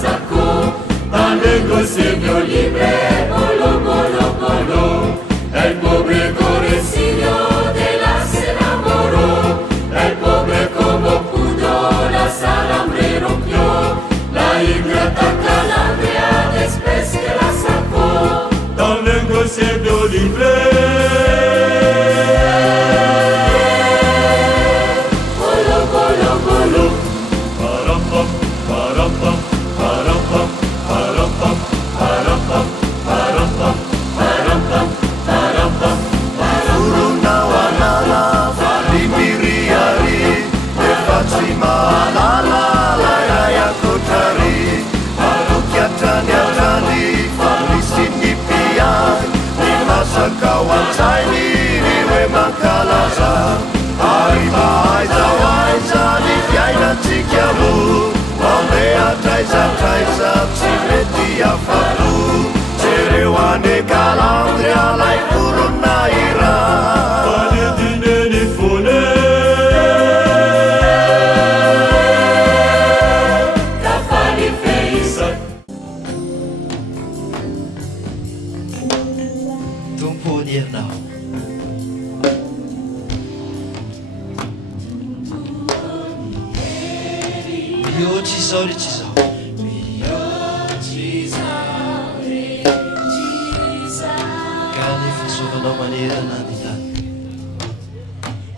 sacco, dans le gossegno libre, bolo, bolo, bolo. El pobre pobrecillo de la se enamoró, el pobre como pudo las alambre rompió, la ingrata Calabria después que la sacó, dans le gossegno libre. Kawan tiny niwe makalaza Aiba aiza waiza ni fiaina tikiamu Wambea taiza tsimeti afapu Terewane Calabria lai kuruna ira Pane dine ni fune Kafani feisa Tumpo nierna Io ci so Cani fa solo una maniera nanita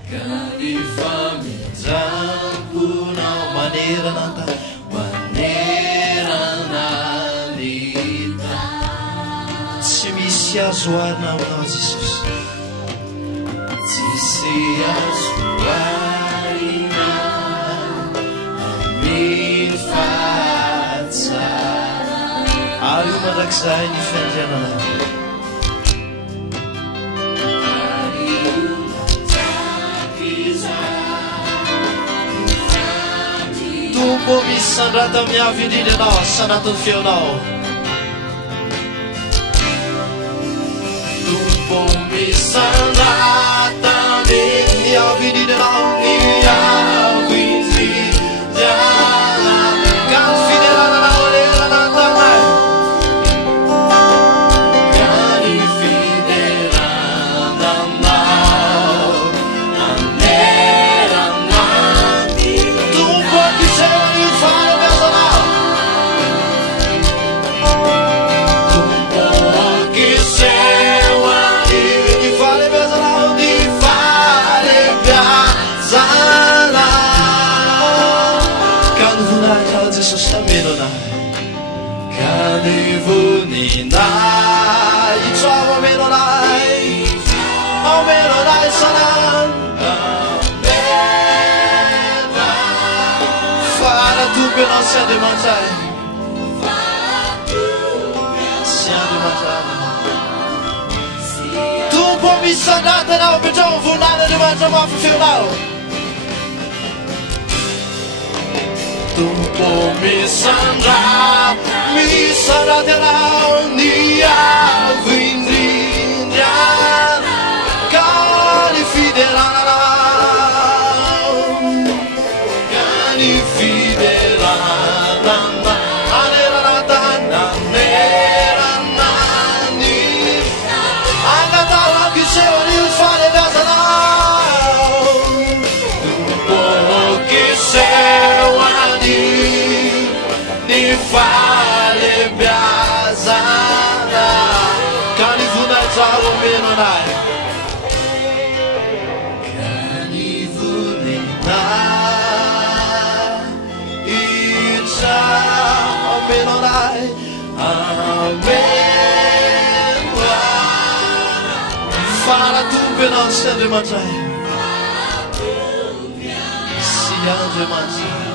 Cani fa mi zampu una maniera nanta Maniera nanita Tsy misy azo arina aminao Jesosy Tsisy azo arina amin'ny fahatsara Ary io mandrakizay ny fiandrianana Tompo misy sandrata miavy indrindra anao sanatin'ny feonao Tompo misy sandrata miavy indrindra anao miavy indrindra Kan fidelana anao lerana antanay Kan fidelana anao anerana Tompo akizay ny fanabeazanao Tompo akizay ny fanabeazanao Ny fanabeazanao Kan voninahitra Jesosy tameno anahy Kan voninahitra Itsoava ameno anahy Ameno anahy sanany Faratompo ianao sy Andriamanitray Sy Andriamanitray Tompo misy sandrata anao Petrao voninahitra Andriamanitra mafy feonao Tompo misy sandrata anao Ny avy indrindra Ka ny fidelana anao Ka ny fidelana Anerana tanerana ny Angatao kiseho ny fanabeazanao Tompo kiseho ny fanabeazana Ka ny voninahitra omeno anahy Ka ny voninahitra omeno anahy Ameno Faratompo ianao sy Andriamanitray Sy Andriamanitray